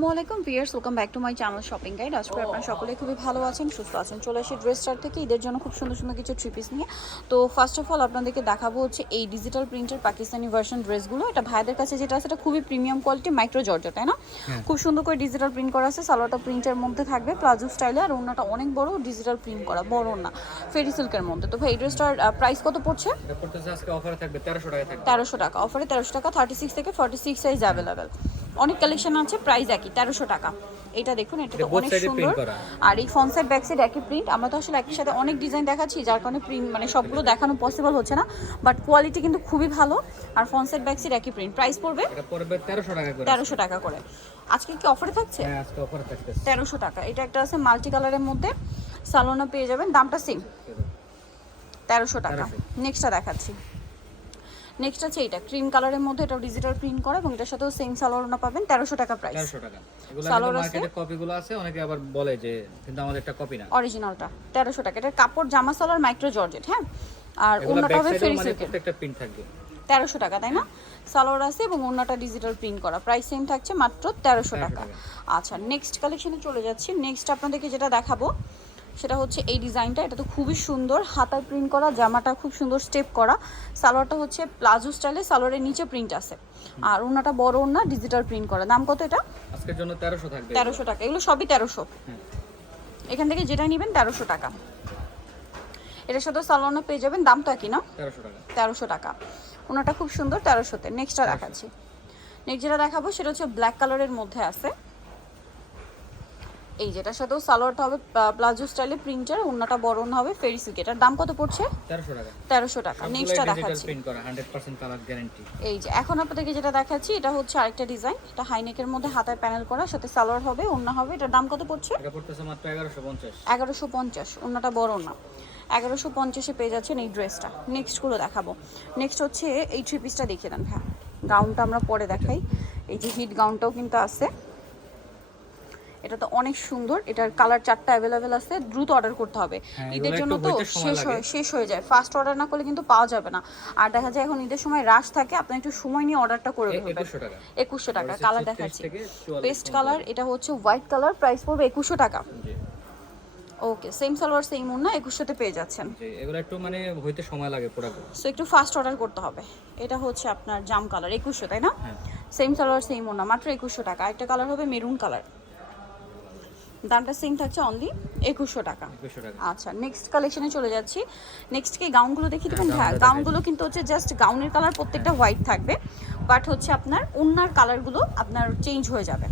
আসসালামাইকুম viewers, welcome back to my channel shopping guide. আজকে আপনারা সকলে খুবই ভালো আছেন, সুস্থ আছেন। চলে আসি ড্রেস স্টার থেকে ঈদের জন্য খুব সুন্দর সুন্দর কিছু থ্রি পিস নিয়ে। তো ফার্স্ট অফ অল আপনাদেরকে দেখাবো হচ্ছে এই ডিজিটাল প্রিন্টের পাকিস্তানি ভার্সন ড্রেসগুলো। এটা ভাইদের কাছে যেটা আছে এটা খুবই প্রিমিয়াম কোয়ালিটি, মাইক্রো জর্জেট, তাই না? খুব সুন্দর করে ডিজিটাল প্রিন্ট করা আছে। সালোয়ারটা প্রিন্টের মধ্যে থাকবে প্লাজো স্টাইলে, আর ওড়নাটা অনেক বড়, ডিজিটাল প্রিন্ট করা, বড় ওড়না, ফেরি সিল্কের মধ্যে। তো ভাই এই ড্রেসটার প্রাইস কত পড়ছে? এটা পড়তেছে আজকে অফারে থাকবে 1300 টাকা থাকবে। 1300 টাকা অফারে, 1300 টাকা, 36 থেকে 46 সাইজ অ্যাভেলেবেল। অনেক কালেকশন আছে, প্রাইস একই 1300 টাকা। এটা দেখুন, এটা তো অনেক সুন্দর। আর এই ফ্রন্ট সাইড ব্যাক সাইড একই প্রিন্ট। আমরা তো আসলে একই সাথে অনেক ডিজাইন দেখাচ্ছি, যার কারণে প্রিন্ট মানে সবগুলো দেখানো পসিবল হচ্ছে না, বাট কোয়ালিটি কিন্তু খুবই ভালো। আর ফ্রন্ট সাইড ব্যাক সাইড একই প্রিন্ট। প্রাইস পড়বে এটা পড়বে 1300 টাকা করে। 1300 টাকা করে। আজকে কি অফারে থাকছে? হ্যাঁ, আজকে অফারে থাকছে 1300 টাকা। এটা একটা আছে মাল্টি কালারের মধ্যে, সালোনা পেয়ে যাবেন, দামটা সেম 1300 টাকা। নেক্সটটা দেখাচ্ছি। নেক্সট আছে এটা ক্রিম কালারের মধ্যে, এটা ডিজিটাল প্রিন্ট করা এবং এটার সাথেও সেম সালোয়ারনা পাবেন। 1300 টাকা প্রাইস। 1300 টাকা। এগুলো কিন্তু মার্কেটে কপিগুলো আছে, অনেকে আবার বলে যে কিন্তু আমাদের একটা কপি না, অরিজিনালটা 1300 টাকা। এটার কাপড় জামা সালোয়ার মাইক্রো জর্জেট, হ্যাঁ, আর ওড়নাটা হবে ফেরি সিল্কের। প্রত্যেকটা প্রিন্ট থাকবে 1300 টাকা, তাই না? সালোয়ার আছে এবং ওড়নাটা ডিজিটাল প্রিন্ট করা, প্রাইস সেম থাকছে মাত্র 1300 টাকা। আচ্ছা, নেক্সট কালেকশনে চলে যাচ্ছি। নেক্সট আপনাদেরকে যেটা দেখাবো সেটা হচ্ছে এই ডিজাইনটা। এটা তো খুবই সুন্দর, হাতায় প্রিন্ট করা, জামাটা খুব সুন্দর স্টেপ করা, সালোয়ারটা হচ্ছে প্লাজো স্টাইলে, সালোয়ারের নিচে প্রিন্ট আছে, আর ওড়নাটা বড় ওড়না, ডিজিটাল প্রিন্ট করা। দাম কত এটা? আজকের জন্য 1300 থাকবে। 1300 টাকা। এগুলো সবই 1300। এখান থেকে যেটা নেবেন 1300 টাকা। এটার সাথে সালোয়ারও পেয়ে যাবেন, দাম তো একই না? 1300 টাকা। 1300 টাকা। ওনাটা খুব সুন্দর, 1300-তে। নেক্সটটা দেখাচ্ছি। নেক্সট যেটা দেখাবো সেটা হচ্ছে ব্ল্যাক কালারের মধ্যে আছে। এই যেটার সাথেও সালোয়ারটা হবে প্লাজো স্টাইলে প্রিন্টার, ওড়নাটা বড় ওড়না হবে ফেরি সিল্ক। এটার দাম কত পড়ছে? 1300 টাকা। 1300 টাকা। নেক্সটটা দেখাচ্ছি। প্রিন্ট করা 100% কালার গ্যারান্টি। এই যে এখন আপনাদেরকে যেটা দেখাচ্ছি এটা হচ্ছে আরেকটা ডিজাইন। এটা হাইনেকের মধ্যে হাতায় প্যানেল করা, সাথে সালোয়ার হবে, ওড়না হবে। এটার দাম কত পড়ছে? এটা পড়তেছে মাত্র 1150। 1150। ওড়নাটা বড় ওড়না, 1150-এ পেয়ে যাচ্ছেন এই ড্রেসটা। নেক্সটগুলো দেখাবো। নেক্সট হচ্ছে এই থ্রি পিসটা দেখিয়ে দেন। হ্যাঁ, গাউনটা আমরা পরে দেখাই। এই যে হিট গাউনটাও কিন্তু আছে, এটা তো অনেক সুন্দর। এটার কালার 4টা অ্যাভেলেবেল আছে, দ্রুত অর্ডার করতে হবে, ঈদের জন্য তো শেষ হয়ে যায়। ফার্স্ট অর্ডার না করলে কিন্তু পাওয়া যাবে না। আর দেখা যায় এখন ঈদের সময় রাশ থাকে, আপনি একটু সময় নিয়ে অর্ডারটা করে দেবেন। 2100 টাকা। কালার দেখাচ্ছি, পেস্ট কালার, এটা হচ্ছে হোয়াইট কালার, প্রাইস পড়বে 2100 টাকা। ওকে, সেম সালোয়ার সেম ওড়না, 2100-তে পেয়ে যাচ্ছেন। এগুলো একটু মানে হইতে সময় লাগে প্রোডাক্ট, সো একটু ফাস্ট অর্ডার করতে হবে। এটা হচ্ছে আপনার জাম কালার, 2100, তাই না? সেম সালোয়ার সেম ওড়না, মাত্র 2100 টাকা। একটা কালার হবে মেরুন কালার, দামটা সেম থাকছে অনলি 2100 টাকা। আচ্ছা, নেক্সট কালেকশনে চলে যাচ্ছি। নেক্সট কি গাউনগুলো দেখিয়ে দেবেন? হ্যাঁ, গাউনগুলো কিন্তু হচ্ছে জাস্ট গাউনের কালার প্রত্যেকটা হোয়াইট থাকবে, বাট হচ্ছে আপনার ওড়নার কালারগুলো আপনার চেঞ্জ হয়ে যাবে,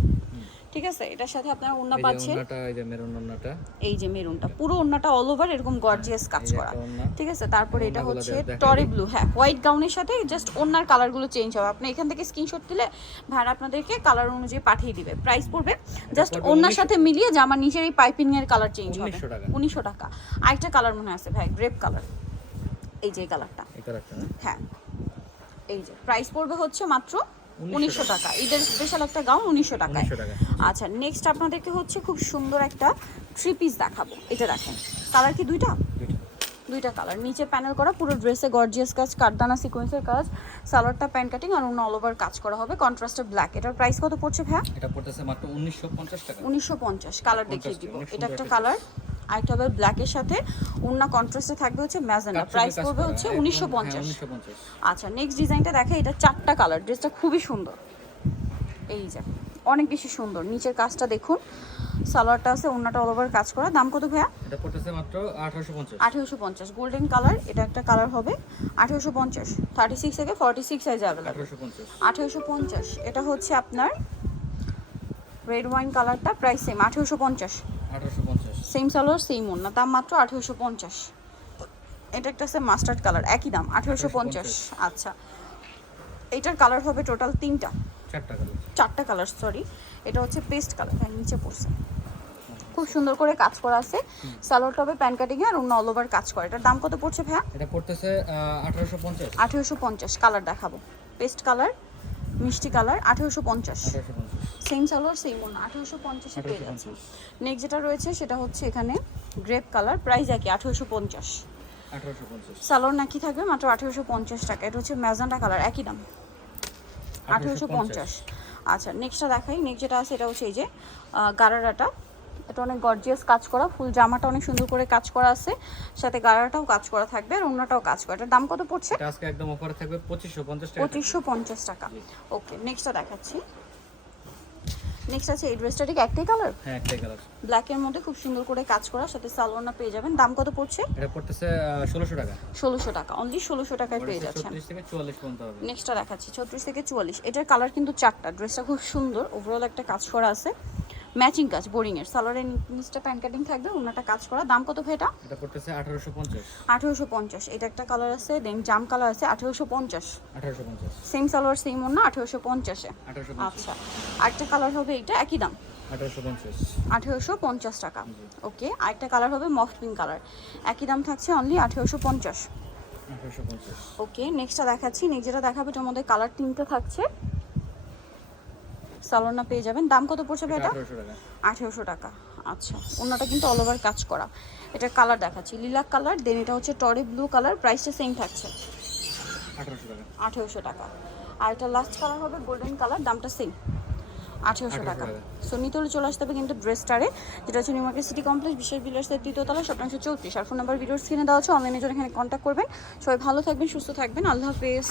ঠিক আছে? এটার সাথে আপনার ওড়না পাচ্ছেন, এই যে মেরুন ওড়নাটা, এই যে মেরুনটা, পুরো ওড়নাটা অল ওভার এরকম গর্জিয়াস কাজ করা, ঠিক আছে? তারপরে এটা হচ্ছে টরি ব্লু, হ্যাঁ, হোয়াইট গাউনের সাথে জাস্ট ওড়নার কালারগুলো চেঞ্জ হবে। আপনি এখান থেকে স্ক্রিনশট দিলে ভাড়া আপনাদেরকে কালার অনুযায়ী পাঠিয়ে দিবে। প্রাইস পড়বে জাস্ট ওড়নার সাথে মিলিয়ে জামার নিচের এই পাইপিং এর কালার চেঞ্জ হবে, 1900 টাকা। আরেকটা কালার মনে আছে ভাই, গ্রেপ কালার, এই যে কালারটা, হ্যাঁ, এই যে প্রাইস পড়বে হচ্ছে মাত্র 1900 টাকা। ঈদের স্পেশাল একটা গাউন 1900 টাকায়। আচ্ছা, নেক্সট আপনাদেরকে হচ্ছে খুব সুন্দর একটা থ্রি পিস দেখাবো। এটা দেখেন, কালার কি দুইটা কালার, নিচে প্যানেল করা, পুরো ড্রেসে গর্জিয়াস কাজ, কারদানা সিকোয়েন্সের কাজ, সালোয়ারটা প্যান্ট কাটিং আর অন্য অল ওভার কাজ করা হবে, কন্ট্রাস্টে ব্ল্যাক। এটার প্রাইস কত পড়ছে ভাইয়া? এটা পড়তেছে মাত্র 1950 টাকা। 1950। কালার দেখিয়ে দিব। এটা একটা কালার, আরেকটা হবে ব্ল্যাকের সাথে ওড়না কন্ট্রাস্টে থাকবে হচ্ছে ম্যাজেন্টা, প্রাইস পড়বে হচ্ছে 1950। আচ্ছা, নেক্সট ডিজাইনটা দেখে, এটা 4টা কালার, ড্রেসটা খুবই সুন্দর, এই যে অনেক বেশি সুন্দর। নিচের কাজটা দেখুন, সালোয়ারটা আছে, ওড়নাটা অল ওভার কাজ করা। দাম কত ভাইয়া? এটা পড়তেছে মাত্র 1850। 1850। গোল্ডেন কালার, এটা একটা কালার হবে, 1850। 36 থেকে 46 সাইজ अवेलेबल, 1850। এটা হচ্ছে আপনার রেড ওয়াইন কালারটা, price same 1850। Same salwar same ওড়না, দাম মাত্র 1850। এটা একটা আছে মাস্টার্ড কালার, একই দাম 1850। আচ্ছা, এটার কালার হবে টোটাল 4টা কালার, সরি। এটা হচ্ছে পেস্ট কালার, হ্যাঁ, নিচে পড়ছে, খুব সুন্দর করে কাজ করা আছে। সালোয়ারটা হবে প্যান কাটিং আর অন্য অল ওভার কাজ করা। এটার দাম কত পড়ছে ভাইয়া? এটা পড়তেছে 1850। 1850। কালার দেখাবো, পেস্ট কালার, মিষ্টি কালার, 1850। সেম সালোয়ার সেম ওড়না, 1850-এ পেয়ে যাচ্ছে। নেক্সট যেটা রয়েছে সেটা হচ্ছে এখানে গ্রেপ কালার, প্রাইস একই 1850। সালোয়ার নাকি থাকবে মাত্র 1850 টাকা। এটা হচ্ছে ম্যাজেন্টা কালার, একই দাম 1850। আচ্ছা নেক্সটটা দেখাই। নেক্সট যেটা আছে এটা হচ্ছে এই যে গারারাটা, এটা অনেক গর্জিয়াস কাজ করা, ফুল জামাটা অনেক সুন্দর করে কাজ করা আছে, সাথে গারাটাও কাজ করা থাকবে আর ওন্নাটাও কাজ করা। এটার দাম কত পড়ছে? এটা আজকে একদম অফারে থাকবে 2550 টাকা। 2550 টাকা। ওকে নেক্সটটা দেখাচ্ছি। নেক্সট আছে এই ড্রেসটা ঠিক একটাই কালার, হ্যাঁ একটাই কালার, ব্ল্যাকের মধ্যে খুব সুন্দর করে কাজ করা, সাথে সালোয়ারটা পেয়ে যাবেন। দাম কত পড়ছে? এটা পড়তেছে 1600 টাকা। 1600 টাকা, অনলি 1600 টাকায় পেয়ে যাচ্ছেন। 36 থেকে 44 পর্যন্ত হবে। নেক্সটটা দেখাচ্ছি 36 থেকে 44। এটার কালার কিন্তু চারটা, ড্রেসটা খুব সুন্দর, ওভারঅল একটা কাজ করা আছে, ম্যাচিং কাজ, বোরিং এর। সালোয়ারের নিচটা প্যান্ট কাটিং থাকবে, ওনাটা কাজ করা। দাম কত ভাই এটা? এটা পড়তেছে 1850। 1850। এটা একটা কালার আছে, দেন জাম কালার আছে 1850। 1850 সেম সালোয়ার সেম ওন্না 1850 এ। 1850। আচ্ছা আরেকটা কালার হবে এটা একই দাম 1850 1850 টাকা। ওকে আরেকটা কালার হবে মফ পিঙ্ক কালার, একই দাম থাকছে অনলি 1850। 1850। ওকে নেক্সটটা দেখাচ্ছি। নেক্সট যেটা দেখাবে এটার মধ্যে কালার তিনটা থাকছে, সালোয়ারটা পেয়ে যাবেন। দাম কত পড়ছে ভাই এটা? 1800 টাকা। 1800 টাকা। আচ্ছা ওন্নাটা কিন্তু অল ওভার কাজ করা। এটার কালার দেখাচ্ছি লিলাক কালার, দেন এটা হচ্ছে টরি ব্লু কালার, প্রাইসটা সেম থাকছে 1800 টাকা। 1800 টাকা। আর এটা লাস্ট কালার হবে গোল্ডেন কালার, দামটা সেম 1800 টাকা। সো নিতে হলে চলে আসতে হবে কিন্তু ড্রেসটারে, যেটা হচ্ছে নিউ মার্কেট সিটি কমপ্লেক্স, বিশেষ বিলাসের 3য় তলা, 1734। আর ফোন নাম্বার ভিডিওর স্ক্রিনে দেওয়া আছে, অনলাইনে জন্য এখানে কন্ট্যাক্ট করবেন। সবাই ভালো থাকবেন, সুস্থ থাকবেন, আল্লাহ হাফেজ।